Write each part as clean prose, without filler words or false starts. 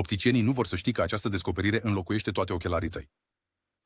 Opticienii nu vor să știi că această descoperire înlocuiește toate ochelarii tăi.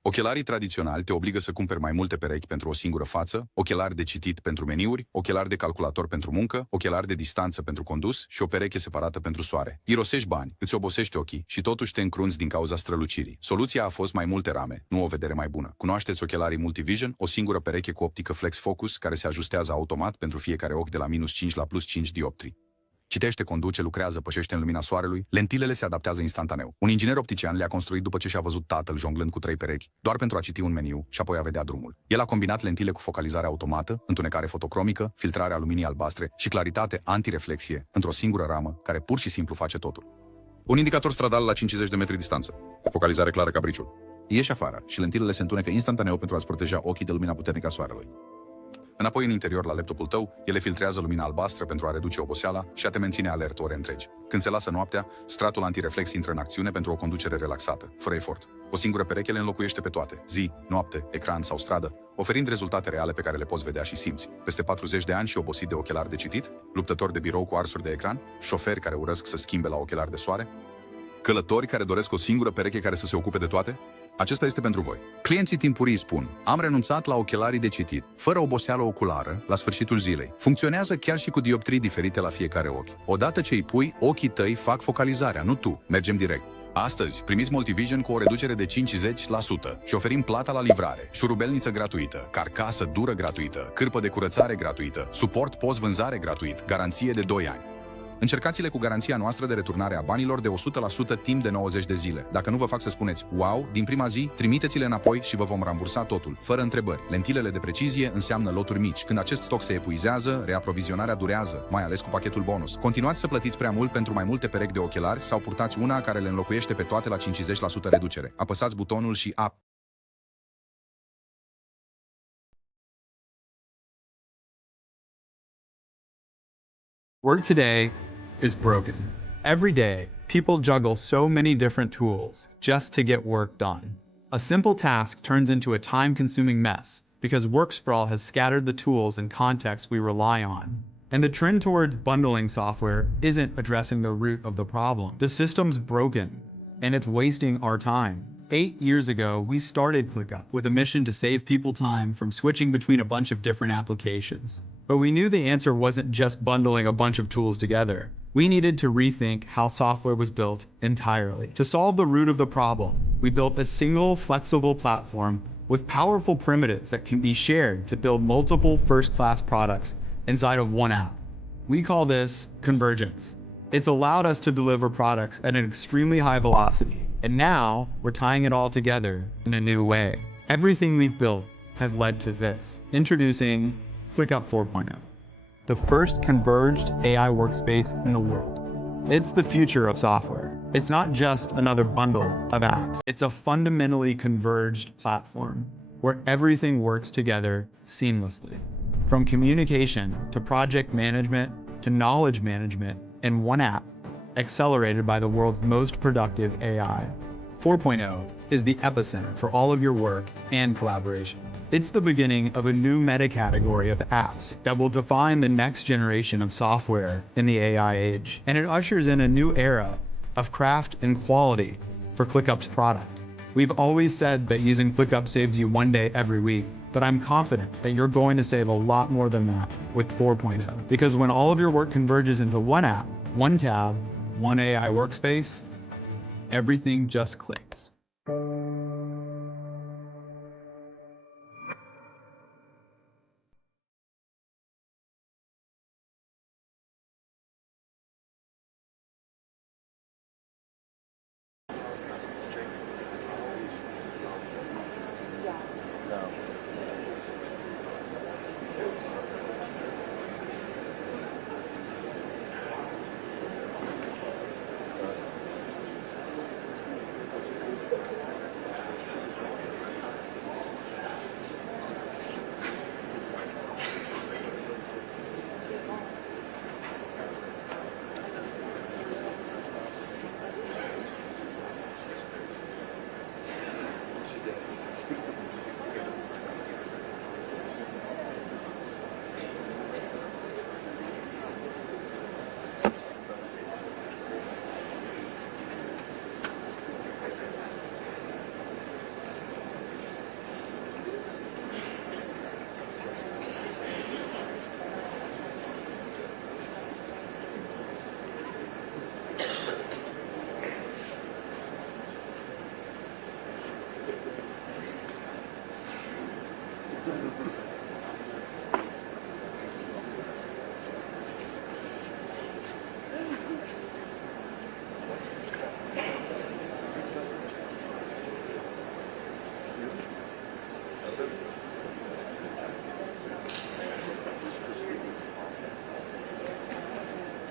Ochelarii tradiționali te obligă să cumperi mai multe perechi pentru o singură față, ochelari de citit pentru meniuri, ochelari de calculator pentru muncă, ochelari de distanță pentru condus și o pereche separată pentru soare. Irosești bani, îți obosești ochii și totuși te încrunți din cauza strălucirii. Soluția a fost mai multe rame, nu o vedere mai bună. Cunoașteți ochelarii Multivision, o singură pereche cu optică flex focus care se ajustează automat pentru fiecare ochi de la -5 la +5 dioptrii. Citește, conduce, lucrează, pășește în lumina soarelui, lentilele se adaptează instantaneu. Un inginer optician le-a construit după ce și-a văzut tatăl jonglând cu 3 perechi, doar pentru a citi un meniu și apoi a vedea drumul. El a combinat lentile cu focalizare automată, întunecare fotocromică, filtrarea luminii albastre și claritate antireflexie într-o singură ramă, care pur și simplu face totul. Un indicator stradal la 50 de metri distanță. Focalizare clară ca briciul. Ieși afară și lentilele se întunecă instantaneu pentru a-ți proteja ochii de lumina puternică a soarelui. Înapoi în interior la laptopul tău, ele filtrează lumina albastră pentru a reduce oboseala și a te menține alert ore întregi. Când se lasă noaptea, stratul antireflex intră în acțiune pentru o conducere relaxată, fără efort. O singură pereche le înlocuiește pe toate, zi, noapte, ecran sau stradă, oferind rezultate reale pe care le poți vedea și simți. Peste 40 de ani și obosit de ochelari de citit, luptători de birou cu arsuri de ecran, șoferi care urăsc să schimbe la ochelari de soare, călători care doresc o singură pereche care să se ocupe de toate? Acesta este pentru voi. Clienții timpurii spun: am renunțat la ochelarii de citit, fără oboseală oculară, la sfârșitul zilei. Funcționează chiar și cu dioptrii diferite la fiecare ochi. Odată ce îi pui, ochii tăi fac focalizarea, nu tu. Mergem direct. Astăzi, primiți Multivision cu o reducere de 50% și oferim plata la livrare, șurubelniță gratuită, carcasă dură gratuită, cârpă de curățare gratuită, suport post-vânzare gratuit, garanție de 2 ani. Încercați-le cu garanția noastră de returnare a banilor de 100% timp de 90 de zile. Dacă nu vă fac să spuneți wow, din prima zi, trimiteți-le înapoi și vă vom rambursa totul, fără întrebări. Lentilele de precizie înseamnă loturi mici. Când acest stoc se epuizează, reaprovizionarea durează, mai ales cu pachetul bonus. Continuați să plătiți prea mult pentru mai multe perechi de ochelari sau purtați una care le înlocuiește pe toate la 50% reducere. Apăsați butonul și Work today is broken. Every day, people juggle so many different tools just to get work done. A simple task turns into a time-consuming mess because work sprawl has scattered the tools and contexts we rely on. And the trend towards bundling software isn't addressing the root of the problem. The system's broken, and it's wasting our time. 8 years ago, we started ClickUp with a mission to save people time from switching between a bunch of different applications. But we knew the answer wasn't just bundling a bunch of tools together. We needed to rethink how software was built entirely. To solve the root of the problem, we built a single, flexible platform with powerful primitives that can be shared to build multiple first-class products inside of one app. We call this convergence. It's allowed us to deliver products at an extremely high velocity, and now we're tying it all together in a new way. Everything we've built has led to this. Introducing ClickUp 4.0, the first converged AI workspace in the world. It's the future of software. It's not just another bundle of apps. It's a fundamentally converged platform where everything works together seamlessly. From communication to project management to knowledge management in one app, accelerated by the world's most productive AI. 4.0 is the epicenter for all of your work and collaboration. It's the beginning of a new meta-category of apps that will define the next generation of software in the AI age. And it ushers in a new era of craft and quality for ClickUp's product. We've always said that using ClickUp saves you 1 day every week, but I'm confident that you're going to save a lot more than that with 4.0. Because when all of your work converges into one app, one tab, one AI workspace, everything just clicks.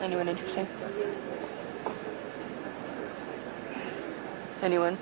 Anyone interesting? Anyone?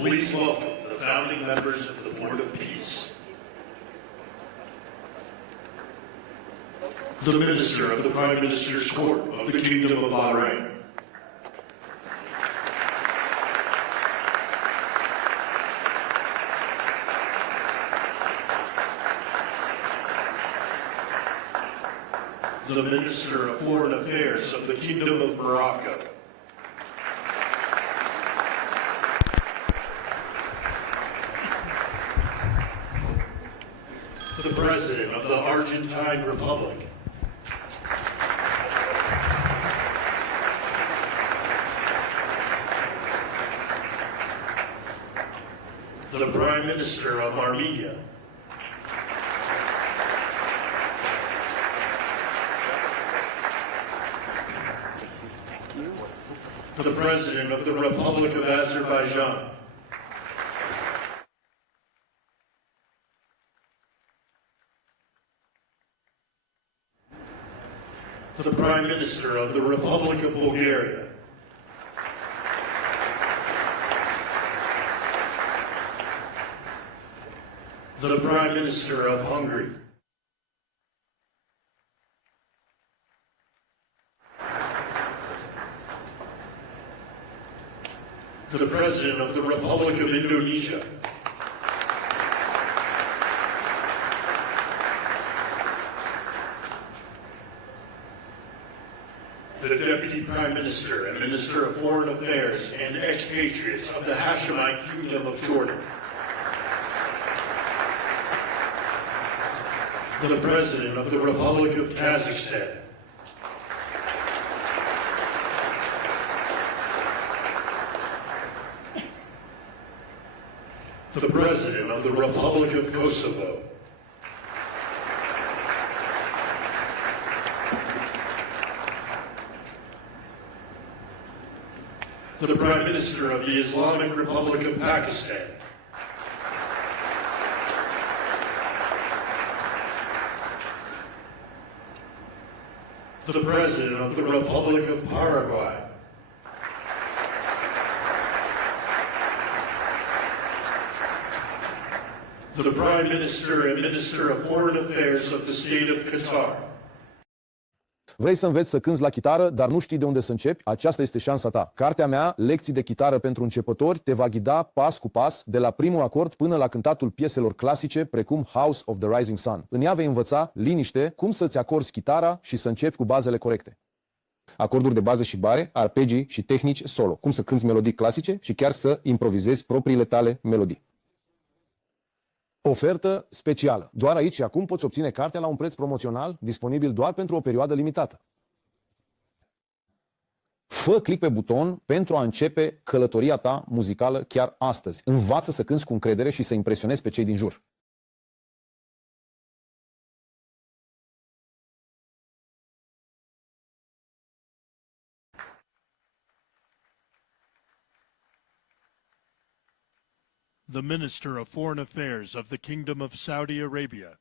Please welcome the founding members of the Board of Peace. The Minister of the Prime Minister's Court of the Kingdom of Bahrain. The Minister of Foreign Affairs of the Kingdom of Morocco. The President of the Argentine Republic. The Prime Minister of Armenia. The President of the Republic of Azerbaijan. The Prime Minister of the Republic of Bulgaria. The Prime Minister of Hungary. The President of the Republic of Indonesia. The Deputy Prime Minister and Minister of Foreign Affairs and expatriates of the Hashemite Kingdom of Jordan. The President of the Republic of Kazakhstan. The President of the Republic of Kosovo. The Prime Minister of the Islamic Republic of Pakistan. The President of the Republic of Paraguay. The Prime Minister and Minister of Foreign Affairs of the State of Qatar. Vrei să înveți să cânti la chitară, dar nu știi de unde să începi? Aceasta este șansa ta. Cartea mea, Lecții de chitară pentru începători, te va ghida pas cu pas, de la primul acord până la cântatul pieselor clasice, precum House of the Rising Sun. În ea vei învăța, liniște, cum să-ți acorzi chitara și să începi cu bazele corecte. Acorduri de bază și bare, arpegii și tehnici solo. Cum să cânti melodii clasice și chiar să improvizezi propriile tale melodii. Ofertă specială. Doar aici și acum poți obține cartea la un preț promoțional, disponibil doar pentru o perioadă limitată. Fă click pe buton pentru a începe călătoria ta muzicală chiar astăzi. Învață să cânti cu încredere și să impresionezi pe cei din jur. The Minister of Foreign Affairs of the Kingdom of Saudi Arabia.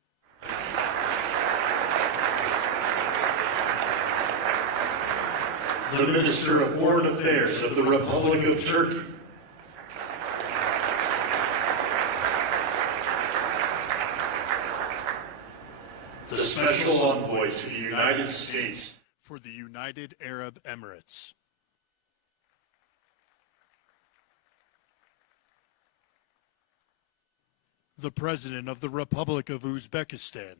The Minister of Foreign Affairs of the Republic of Turkey. The Special Envoy to the United States for the United Arab Emirates. The President of the Republic of Uzbekistan.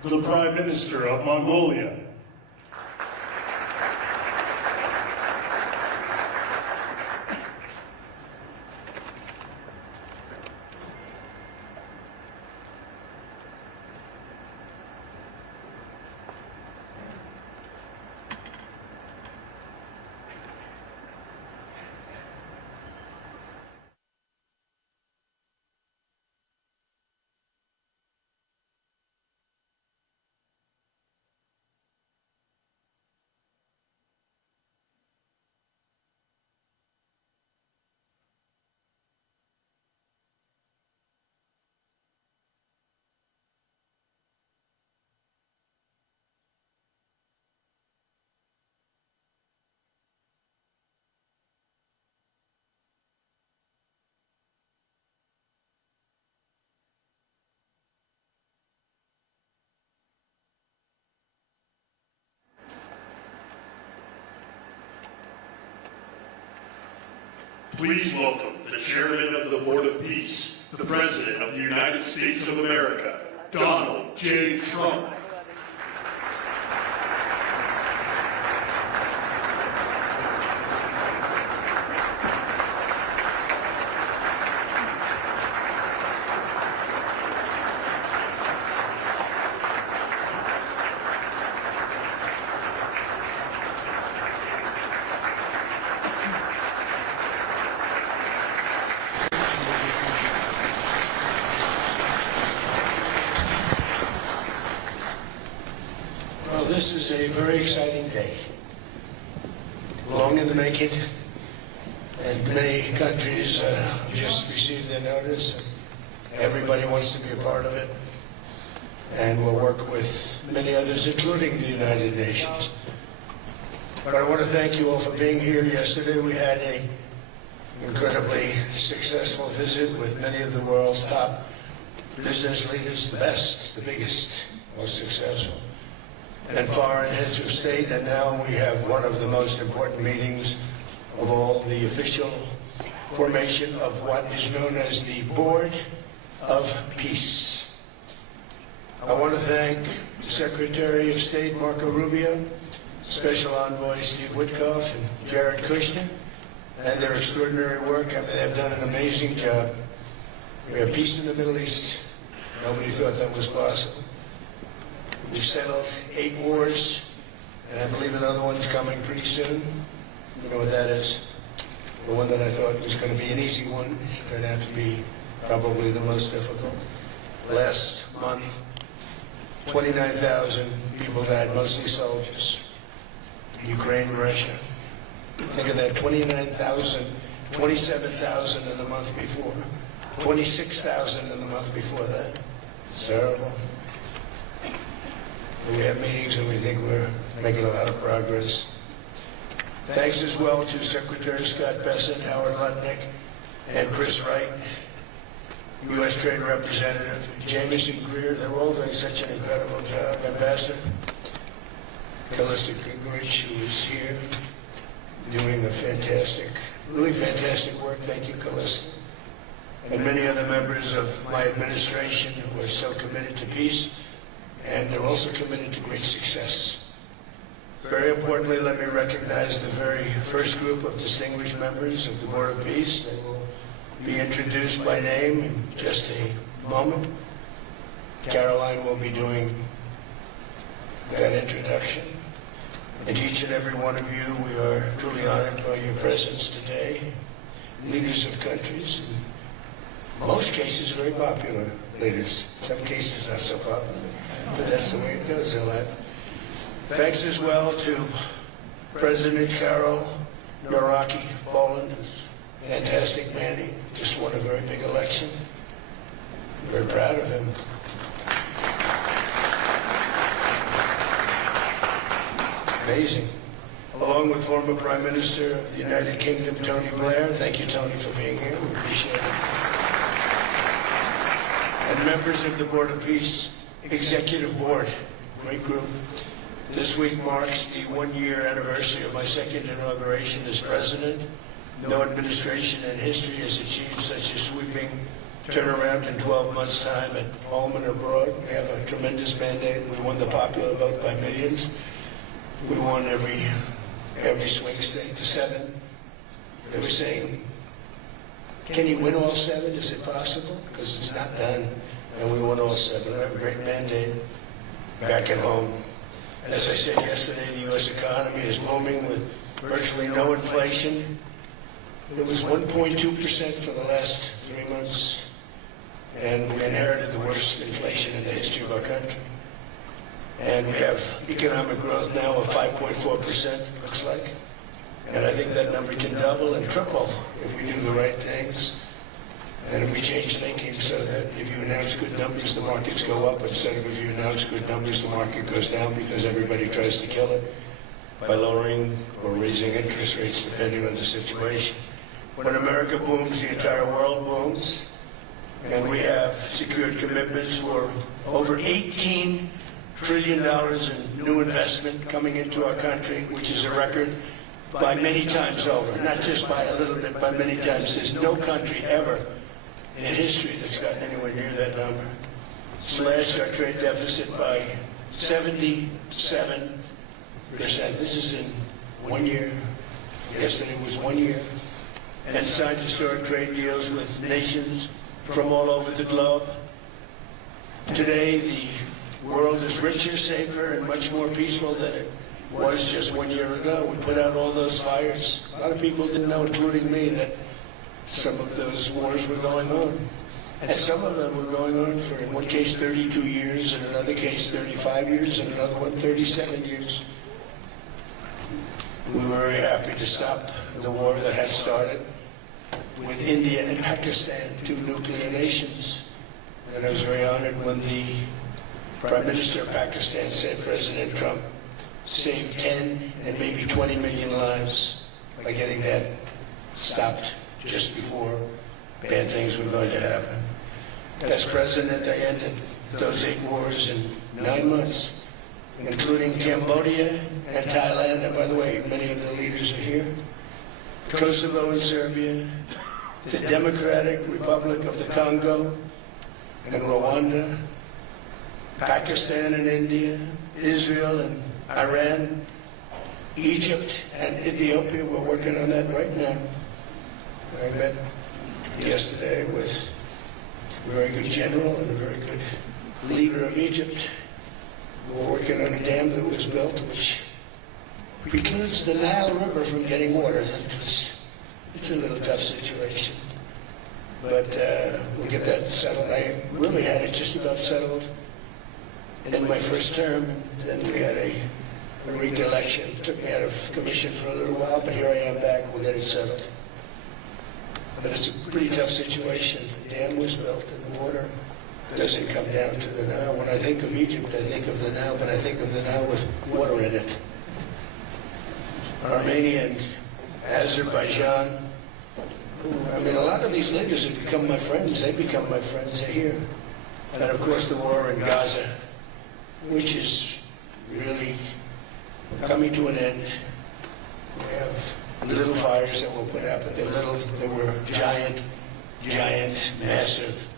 The Prime Minister of Mongolia. Please welcome the Chairman of the Board of Peace, the President of the United States of America, Donald J. Trump. This is a very exciting day, long in the making, and many countries just received their notice. Everybody wants to be a part of it, and we'll work with many others, including the United Nations. But I want to thank you all for being here. Yesterday we had an incredibly successful visit with many of the world's top business leaders, the best, the biggest, most successful, and foreign heads of state, and now we have one of the most important meetings of all, the official formation of what is known as the Board of Peace. I want to thank the Secretary of State, Marco Rubio, Special Envoy Steve Witkoff, and Jared Kushner, and their extraordinary work. I mean, they've done an amazing job. We have peace in the Middle East. Nobody thought that was possible. We've settled 8 wars, and I believe another one's coming pretty soon. You know what that is? The one that I thought was going to be an easy one, it's turned out to be probably the most difficult. Last month, 29,000 people died, mostly soldiers. Ukraine, Russia. Think of that, 29,000, 27,000 in the month before, 26,000 in the month before that. It's terrible. We have meetings and we think we're making a lot of progress. Thanks as well to Secretary Scott Bessent, Howard Lutnick, and Chris Wright, U.S. Trade Representative, Jameson Greer. They're all doing such an incredible job. Ambassador Callista Gingrich, who is here, doing a fantastic, really fantastic work. Thank you, Callista. And many other members of my administration who are so committed to peace, and they're also committed to great success. Very importantly, let me recognize the very first group of distinguished members of the Board of Peace. They will be introduced by name in just a moment. Caroline will be doing that introduction. And each and every one of you, we are truly honored by your presence today. Leaders of countries, in most cases very popular leaders, some cases not so popular. But that's the way it goes in life. Thanks as well to President Karol Nawrocki of Poland, a fantastic man. He just won a very big election. I'm very proud of him. Amazing. Along with former Prime Minister of the United Kingdom, Tony Blair. Thank you, Tony, for being here. We appreciate it. And members of the Board of Peace Executive Board, great group. This week marks the 1-year anniversary of my second inauguration as president. No administration in history has achieved such a sweeping turnaround in 12 months' time at home and abroad. We have a tremendous mandate. We won the popular vote by millions. We won every swing state to 7. They were saying, can you win all 7? Is it possible? Because it's not done. And we won all 7. We have a great mandate back at home. And as I said yesterday, the U.S. economy is booming with virtually no inflation. It was 1.2% for the last 3 months. And we inherited the worst inflation in the history of our country. And we have economic growth now of 5.4%, looks like. And I think that number can double and triple if we do the right things. And if we change thinking so that if you announce good numbers, the markets go up, instead of if you announce good numbers, the market goes down because everybody tries to kill it by lowering or raising interest rates depending on the situation. When America booms, the entire world booms. And we have secured commitments for over $18 trillion in new investment coming into our country, which is a record. by many times over, not just by a little bit, by many times. There's no country ever in history that's gotten anywhere near that number. Slashed our trade deficit by 77%. This is in 1 year. Yesterday was 1 year. And signed historic trade deals with nations from all over the globe. Today, the world is richer, safer, and much more peaceful than it was just 1 year ago. We put out all those fires. A lot of people didn't know, including me, that some of those wars were going on. And some of them were going on for, in one case, 32 years, in another case, 35 years, and another one, 37 years. We were very happy to stop the war that had started with India and Pakistan, two nuclear nations. And I was very honored when the Prime Minister of Pakistan said President Trump saved 10 and maybe 20 million lives by getting that stopped just before bad things were going to happen. As president, I ended those 8 wars in 9 months, including Cambodia and Thailand. And by the way, many of the leaders are here. Kosovo and Serbia, the Democratic Republic of the Congo and Rwanda, Pakistan and India, Israel and Iran, Egypt and Ethiopia. We're working on that right now. I met yesterday with a very good general and a very good leader of Egypt. We're working on a dam that was built which precludes the Nile River from getting water. It's a little tough situation. But we'll get that settled. I really had it just about settled in my first term. Then we had a rigged election. It took me out of commission for a little while, but here I am back. We'll get it settled. But it's a pretty tough situation. The dam was built and the water doesn't come down to the Nile. When I think of Egypt, I think of the Nile, but I think of the Nile with water in it. Armenia and Azerbaijan. I mean, a lot of these leaders have become my friends. They become my friends. They're here. And of course, the war in Gaza, which is really coming to an end. We have little fires that will put out, but they were giant, massive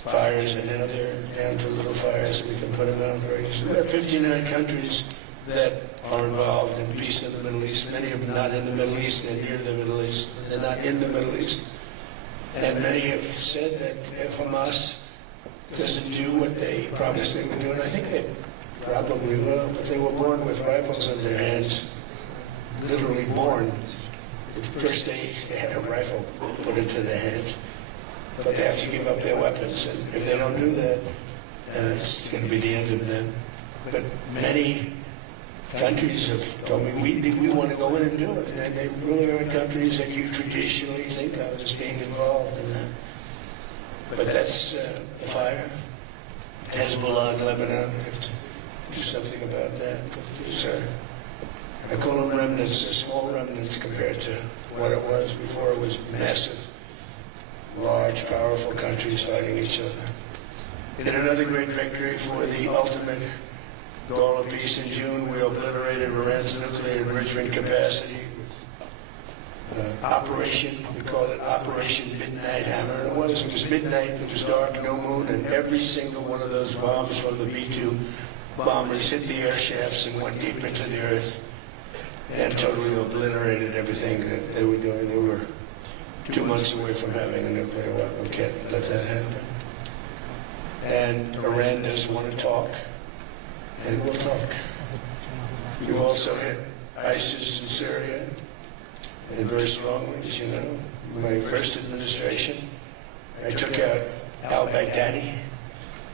fires, and now they're down to little fires, and we can put them out very easily. We have 59 countries that are involved in peace in the Middle East. Many of them not in the Middle East, they're near the Middle East. They're not in the Middle East. And many have said that if Hamas doesn't do what they promised they would do, and I think they probably will, but they were born with rifles in their hands, literally born. The first day they had a rifle put into their hands, but they have to give up their weapons, and if they don't do that, it's going to be the end of them. But many countries have told me, we want to go in and do it, and they really are countries that you traditionally think of as being involved in that. But that's the fire. Hezbollah in Lebanon, we have to do something about that. But these are, I call them remnants, small remnants compared to what it was before. It was massive, large, powerful countries fighting each other. In another great victory for the ultimate goal of peace in June, we obliterated Iran's nuclear enrichment capacity with Operation, we called it Operation Midnight Hammer. And it was midnight, it was dark, no moon, and every single one of those bombs from the B-2 bombers hit the air shafts and went deep into the earth and totally obliterated everything that they were doing. They were 2 months away from having a nuclear weapon. We can't let that happen. And Iran doesn't want to talk, and we'll talk. You also hit ISIS in Syria, and very strongly, as you know. My first administration, I took out al-Baghdadi,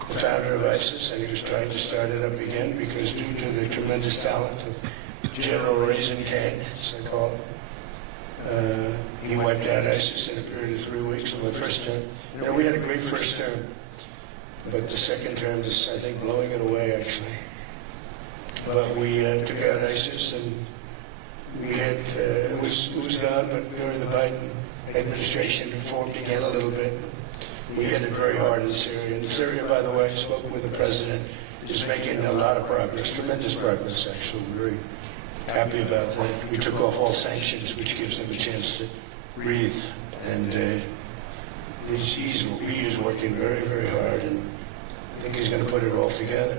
the founder of ISIS, and he was trying to start it up again because due to the tremendous talent of General Raisin Khan, as I call him, he wiped out ISIS in a period of 3 weeks of my first term. You know, we had a great first term, but the second term is, I think, blowing it away, actually. But we took out ISIS, and we had, it was gone, but during the Biden administration, reform began a little bit. We hit it very hard in Syria. And Syria, by the way, I spoke with the president, is making a lot of progress, tremendous progress, actually. Very happy about that. We took off all sanctions, which gives them a chance to breathe. And he is working very, very hard, and I think he's going to put it all together.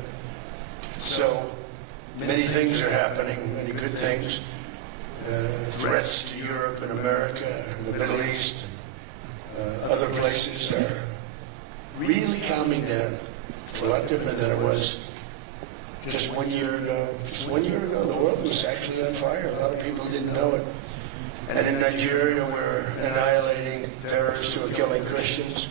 So many things are happening, many good things. Threats to Europe and America, and the Middle East, and other places are really calming down. It's a lot different than it was just 1 year ago. Just 1 year ago, the world was actually on fire. A lot of people didn't know it. And in Nigeria, we're annihilating terrorists who are killing Christians.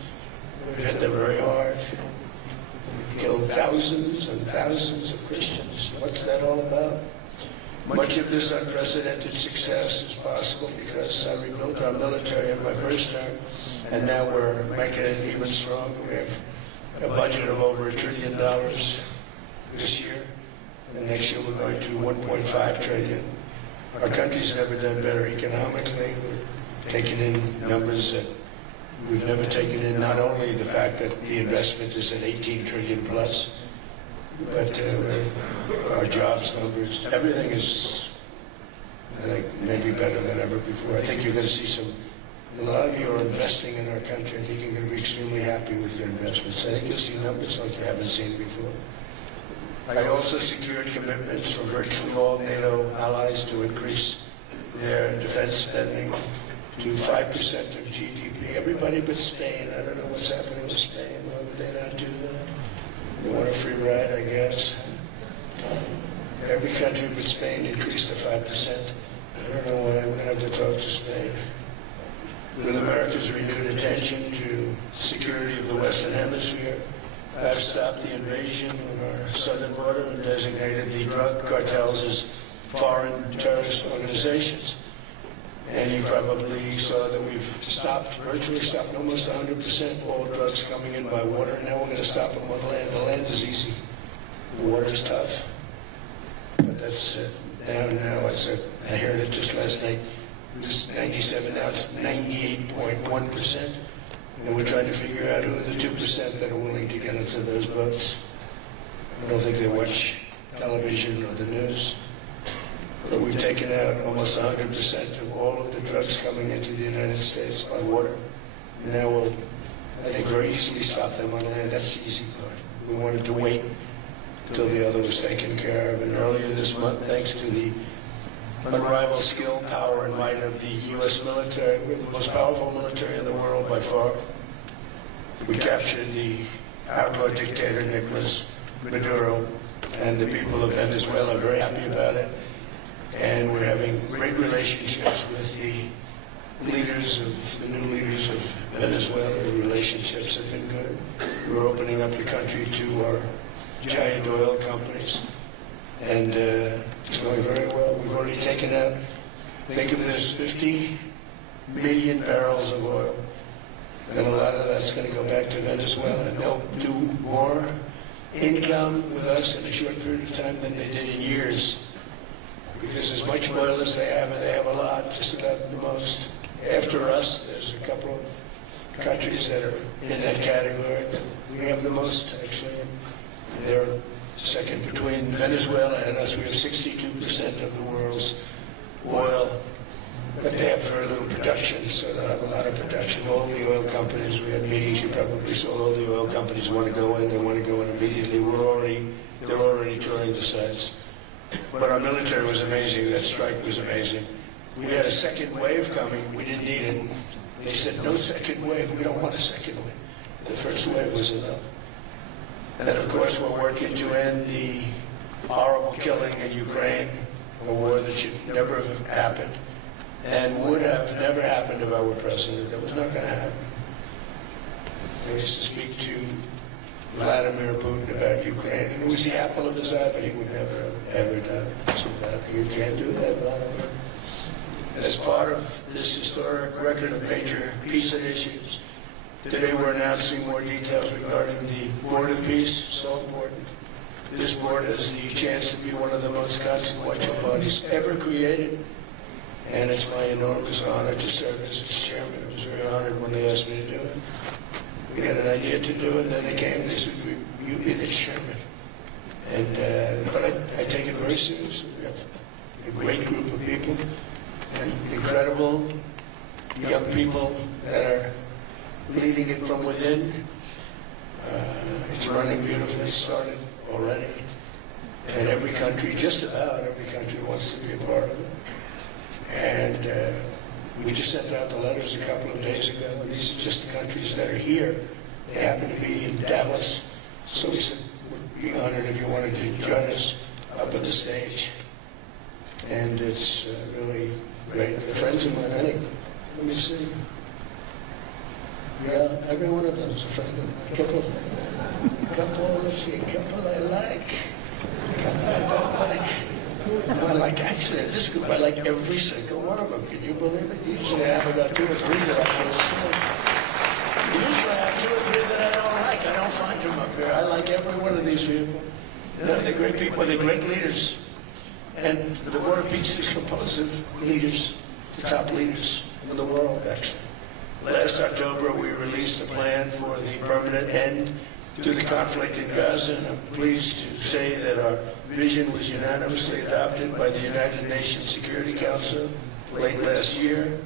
We've hit them very hard. We've killed thousands and thousands of Christians. What's that all about? Much of this unprecedented success is possible because I rebuilt our military in my first term, and now we're making it even stronger. We have a budget of over $1 trillion this year, and next year we're going to 1.5 trillion. Our country's never done better economically. We're taking in numbers that we've never taken in, not only the fact that the investment is at 18 trillion plus, but our jobs numbers, everything is, I think, maybe better than ever before. I think you're going to see a lot of you are investing in our country. I think you're going to be extremely happy with your investments. I think you'll see numbers like you haven't seen before. I also secured commitments from virtually all NATO allies to increase their defense spending to 5% of GDP. Everybody but Spain. I don't know what's happening with Spain. Why would they not do that? They want a free ride, I guess. Every country but Spain increased to 5%. I don't know why. We're going to have to talk to Spain. With America's renewed attention to security of the Western Hemisphere, I've stopped the invasion of our southern border and designated the drug cartels as foreign terrorist organizations. And you probably saw that we've virtually stopped almost 100% all drugs coming in by water. And now we're going to stop them on land. The land is easy. The water is tough. But that's down now. I heard it just last night. It was 97, now it's 98.1%. And we're trying to figure out who are the 2% that are willing to get into those boats. I don't think they watch television or the news. But we've taken out almost 100% of all of the drugs coming into the United States by water. Now we'll, I think, very easily stop them on land. That's the easy part. We wanted to wait until the other was taken care of. And earlier this month, thanks to the unrivaled skill, power, and might of the U.S. military, we have the most powerful military in the world by far. We captured the outlaw dictator Nicolas Maduro, and the people of Venezuela are very happy about it. And we're having great relationships with the leaders of the new leaders of Venezuela. The relationships have been good. We're opening up the country to our giant oil companies, and it's going very well. We've already taken out, think of this, 50 million barrels of oil. And a lot of that's going to go back to Venezuela, and they'll do more income with us in a short period of time than they did in years. Because as much oil as they have, and they have a lot, just about the most. After us, there's a couple of countries that are in that category. We have the most, actually. They're second between Venezuela and us. We have 62% of the world's oil, but they have very little production, so they'll have a lot of production. All the oil companies, we had meetings, you probably saw all the oil companies want to go in, they want to go in immediately. They're already touring the sites. But our military was amazing, that strike was amazing. We had a second wave coming, we didn't need it. They said, no second wave, we don't want a second wave. The first wave was enough. And then, of course, we're working to end the horrible killing in Ukraine, a war that should never have happened, and would have never happened if I were president. It was not going to happen. I used to speak to Vladimir Putin about Ukraine, and it was the apple of his eye, but he would never have ever done it. You can't do that, Vladimir. As part of this historic record of major peace initiatives, today we're announcing more details regarding the Board of Peace, so important. This board has the chance to be one of the most consequential bodies ever created, and it's my enormous honor to serve as its chairman. I was very honored when they asked me to do it. We had an idea to do it, and then they came and they said, you be the chairman. And, but I take it very seriously. We have a great group of people, and incredible young people that are leading it from within. It's running beautifully, started already. And every country, just about every country, wants to be a part of it. And we just sent out the letters a couple of days ago. These are just the countries that are here. They happen to be in Dallas. So we said, we'd be honored if you wanted to join us up at the stage. And it's really great. They're friends of mine, I think. Let me see. Yeah, every one of them is a friend of mine. A couple, let's see, a couple I like. A couple I don't like. I like, actually, in this group, I like every single one of them. Can you believe it? Usually I have about 2 or 3 that I can stand. Usually I have 2 or 3 that I don't like. I don't find them up here. I like every one of these people. You know, they're great people. They're great leaders. And the Board of Peace is composed of leaders, the top leaders in the world, actually. Last October, we released a plan for the permanent end to the conflict in Gaza, and I'm pleased to say that our vision was unanimously adopted by the United Nations Security Council late last year.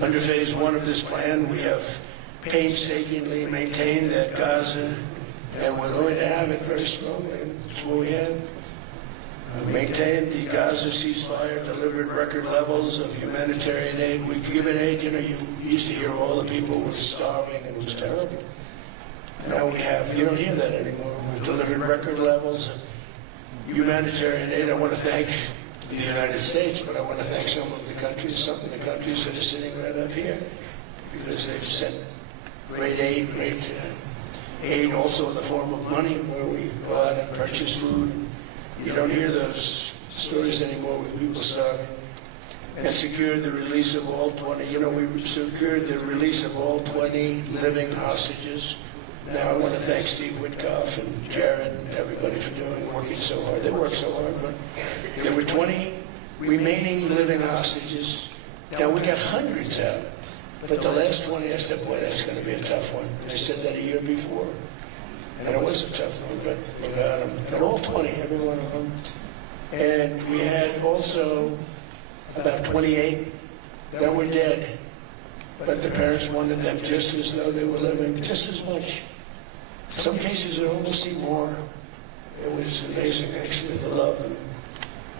Under phase 1 of this plan, we have painstakingly maintained that Gaza, and we're going to have it very slowly. That's what we have. Maintained the Gaza ceasefire, delivered record levels of humanitarian aid. We've given aid, you know, you used to hear all the people were starving, and it was terrible. Now we have, you don't hear that anymore. We've delivered record levels of humanitarian aid. I want to thank the United States, but I want to thank some of the countries that are sitting right up here, because they've sent great aid, aid also in the form of money, where we go out and purchase food. You don't hear those stories anymore with people starving. And secured the release of all 20, you know, we secured the release of all 20 living hostages. Now I want to thank Steve Witkoff and Jared and everybody for working so hard. They worked so hard, but there were 20 remaining living hostages. Now we got hundreds out, but the last 20, I said, boy, that's going to be a tough one. I said that a year before. And it was a tough one, but we got them. But all 20, every one of them. And we had also about 28 that were dead. But the parents wanted them just as though they were living, just as much. Some cases it almost seemed more. It was amazing, actually, the love.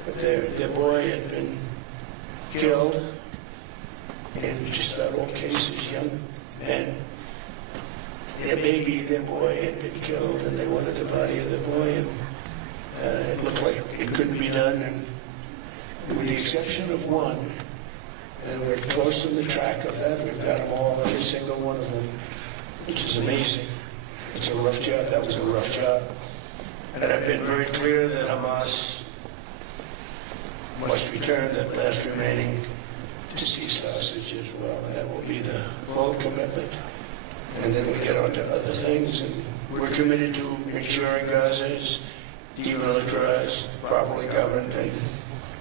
But their boy had been killed in just about all cases, young men. Their baby, their boy had been killed, and they wanted the body of the boy, and it looked like it couldn't be done. And with the exception of one, and we're close on the track of that, we've got them all, every single one of them, which is amazing. It's a rough job. That was a rough job. And I've been very clear that Hamas must return that last remaining deceased hostage as well, and that will be the full commitment. And then we get on to other things, and we're committed to ensuring Gaza is demilitarized, properly governed, and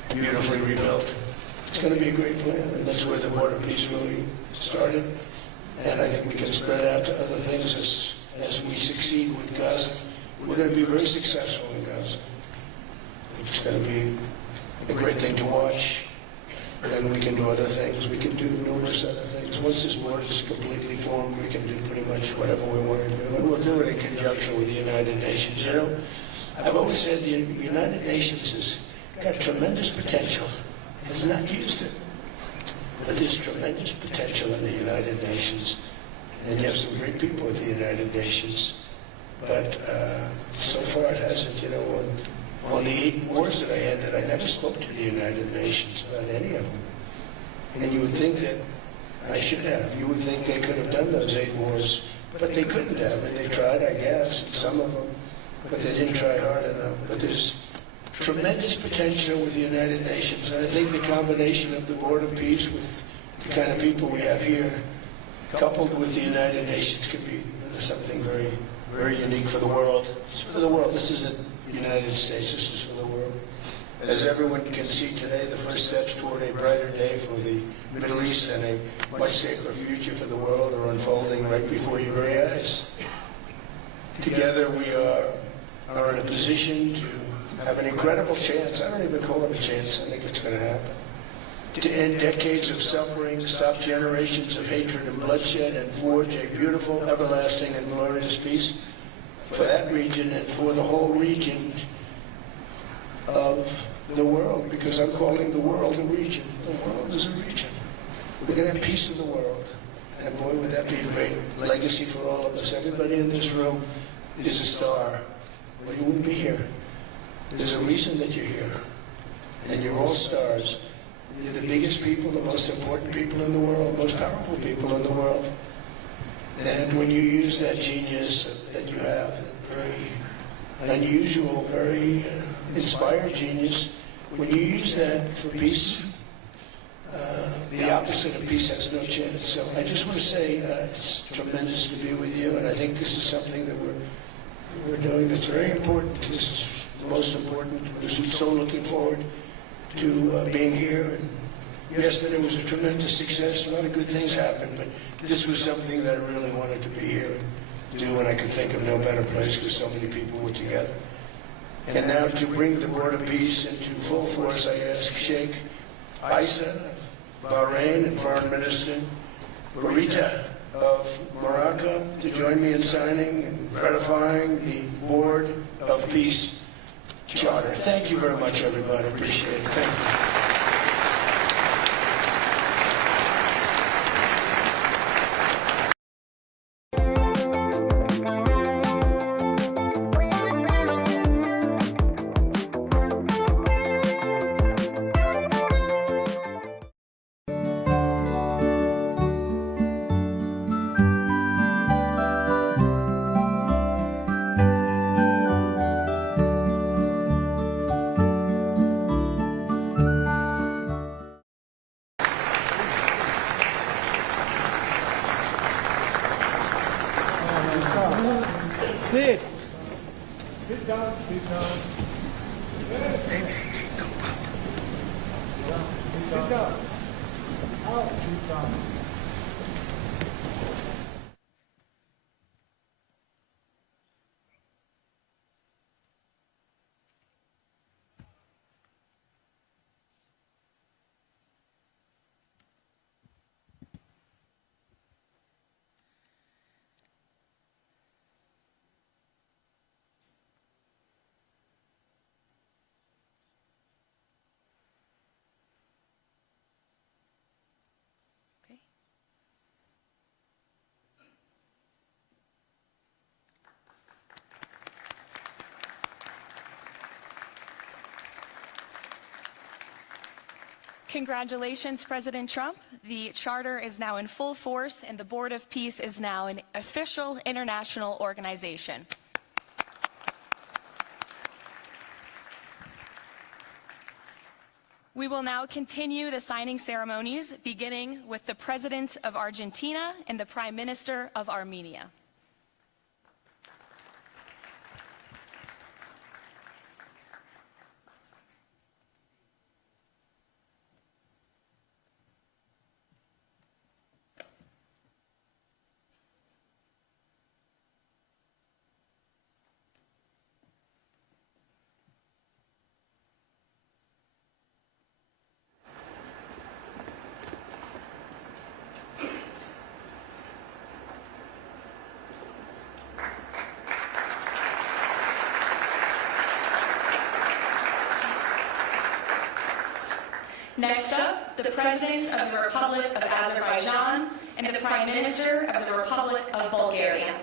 beautifully rebuilt. It's going to be a great plan, and that's where the Board of Peace really started. And I think we can spread out to other things as we succeed with Gaza. We're going to be very successful in Gaza. It's going to be a great thing to watch. And we can do other things. We can do numerous other things. Once this board is completely formed, we can do pretty much whatever we want to do. And we'll do it in conjunction with the United Nations. You know, I've always said the United Nations has got tremendous potential. Has not used it. But there's tremendous potential in the United Nations. And you have some great people at the United Nations. But so far it hasn't, you know, on the 8 wars that I had, I never spoke to the United Nations about any of them. And you would think that I should have. You would think they could have done those 8 wars, but they couldn't have. And they tried, I guess, some of them, but they didn't try hard enough. But there's tremendous potential with the United Nations. And I think the combination of the Board of Peace with the kind of people we have here, coupled with the United Nations, could be something very, very unique for the world. It's for the world. This isn't the United States. This is for the world. As everyone can see today, the first steps toward a brighter day for the Middle East and a much safer future for the world are unfolding right before your very eyes. Together we are in a position to have an incredible chance. I don't even call it a chance. I think it's going to happen. To end decades of suffering, stop generations of hatred and bloodshed, and forge a beautiful, everlasting, and glorious peace for that region and for the whole region of the world, because I'm calling the world a region. The world is a region. We're going to have peace in the world. And boy, would that be a great legacy for all of us. Everybody in this room is a star, or you wouldn't be here. There's a reason that you're here. And you're all stars. You're the biggest people, the most important people in the world, most powerful people in the world. And when you use that genius that you have, that very unusual, very inspired genius, when you use that for peace, the opposite of peace has no chance. So I just want to say it's tremendous to be with you, and I think this is something that we're doing that's very important. This is the most important. We're so looking forward to being here. And yesterday was a tremendous success. A lot of good things happened, but this was something that I really wanted to be here and do, and I could think of no better place because so many people were together. And now to bring the Board of Peace into full force, I ask Sheikh Isa of Bahrain and Foreign Minister Marita of Morocco to join me in signing and ratifying the Board of Peace Charter. Thank you very much, everybody. Appreciate it. Thank you. Sit. Sit down. Sit down. Sit down. Sit down. Congratulations, President Trump. The Charter is now in full force, and the Board of Peace is now an official international organization. We will now continue the signing ceremonies, beginning with the President of Argentina and the Prime Minister of Armenia. Next up, the President of the Republic of Azerbaijan and the Prime Minister of the Republic of Bulgaria.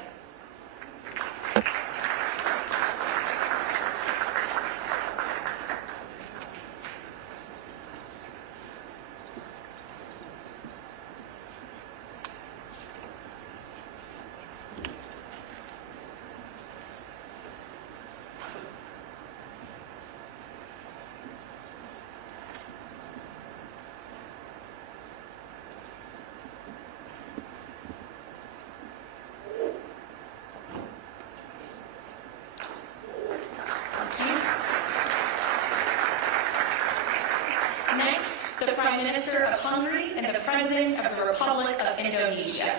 Next, the Prime Minister of Hungary and the President of the Republic of Indonesia.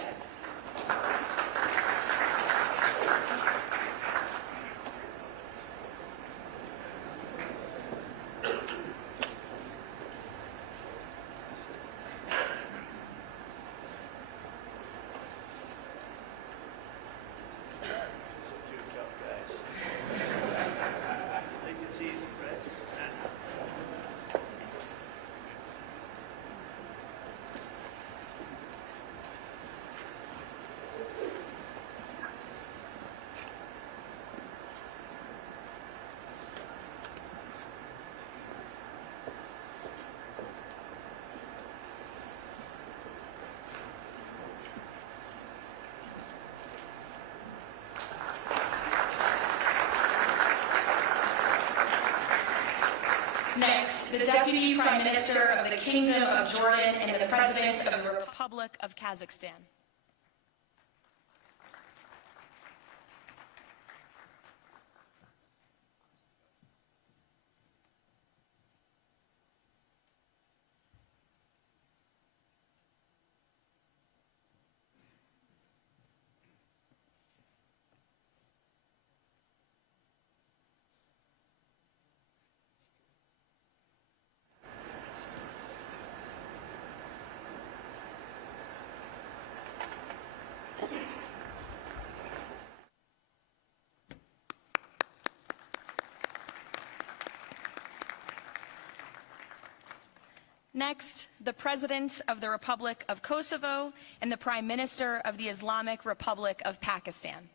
Next, the Deputy Prime Minister of the Kingdom of Jordan and the President of the Republic of Kazakhstan. Next, the President of the Republic of Kosovo and the Prime Minister of the Islamic Republic of Pakistan.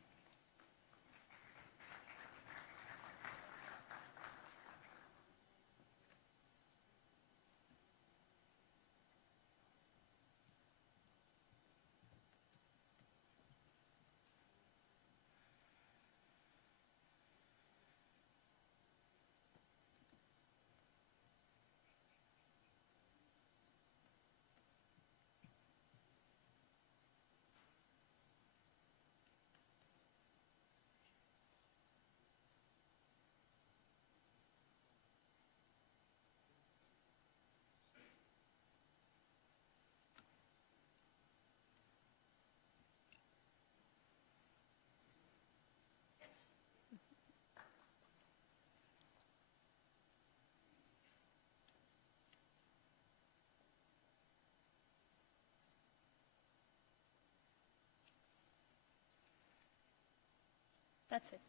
That's it.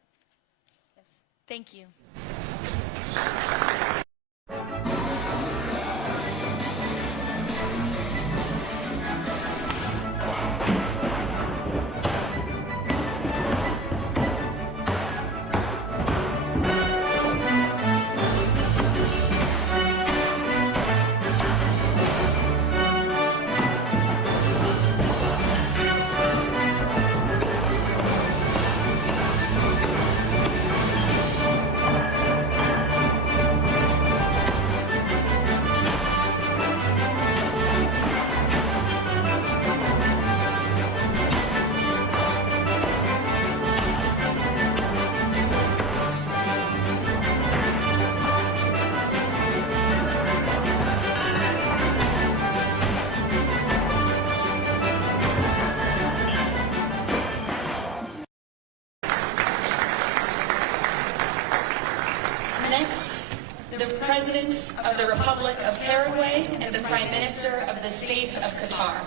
Yes. Thank you. Next, the President of the Republic of Paraguay and the Prime Minister of the State of Qatar.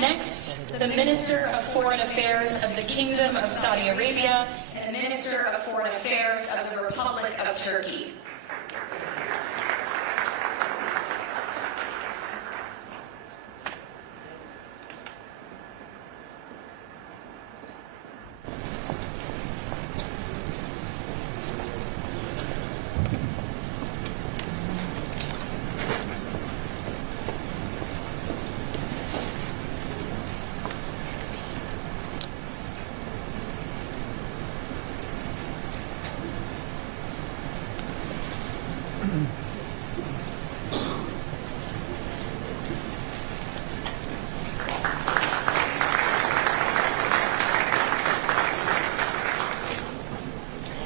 Next, the Minister of Foreign Affairs of the Kingdom of Saudi Arabia and the Minister of Foreign Affairs of the Republic of Turkey.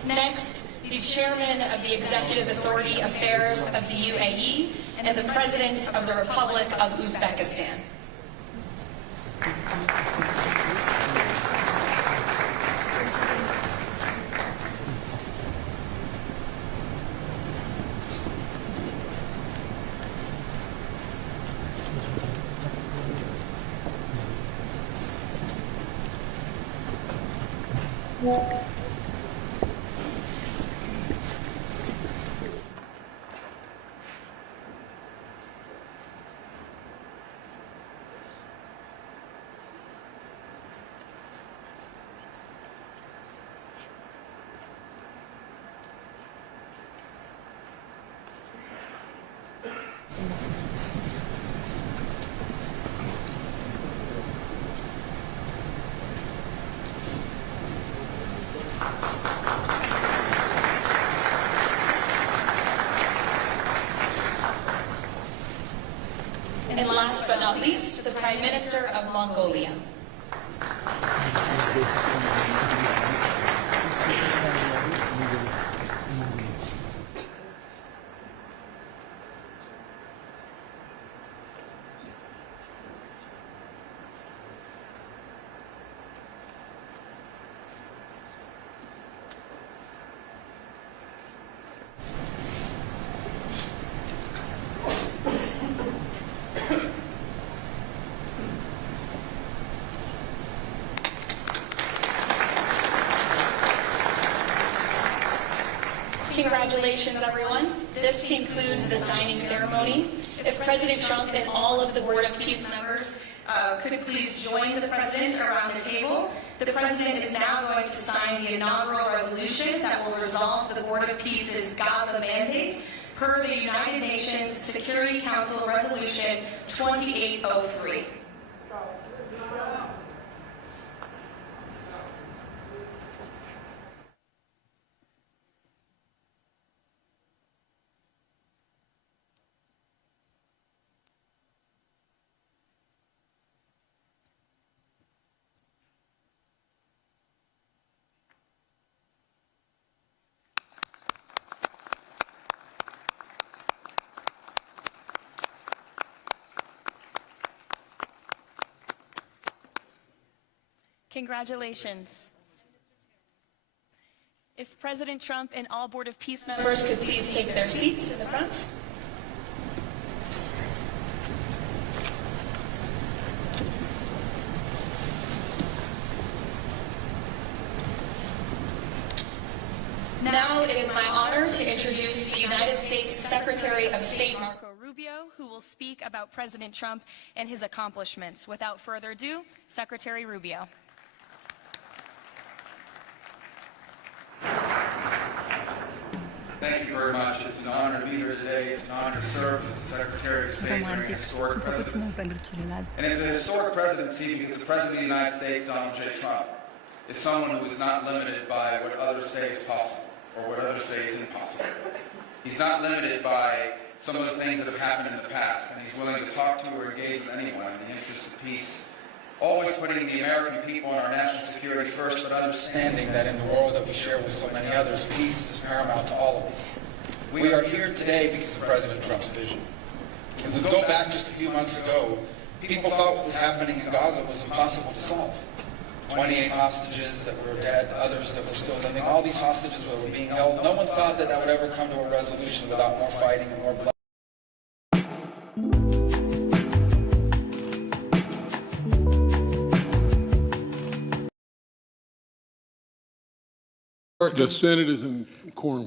Next, the Chairman of the Executive Authority Affairs of the UAE and the President of the Republic of Uzbekistan. And last but not least, the Prime Minister of Mongolia. Congratulations, everyone. This concludes the signing ceremony. If President Trump and all of the Board of Peace members could please join the President around the table. The President is now going to sign the inaugural resolution that will resolve the Board of Peace's Gaza mandate per the United Nations Security Council Resolution 2803. Congratulations. If President Trump and all Board of Peace members could please take their seats in the front. Now it is my honor to introduce the United States Secretary of State Marco Rubio, who will speak about President Trump and his accomplishments. Without further ado, Secretary Rubio. Thank you very much. It's an honor to be here today. It's an honor to serve as the Secretary of State during a historic presidency. And it's a historic presidency because the President of the United States, Donald J. Trump, is someone who is not limited by what others say is possible or what others say is impossible. He's not limited by some of the things that have happened in the past, and he's willing to talk to or engage with anyone in the interest of peace, always putting the American people and our national security first, but understanding that in the world that we share with so many others, peace is paramount to all of us. We are here today because of President Trump's vision. If we go back just a few months ago, people thought what was happening in Gaza was impossible to solve. 28 hostages that were dead, others that were still living, all these hostages that were being held. No one thought that that would ever come to a resolution without more fighting and more blood. The Senate is in quorum.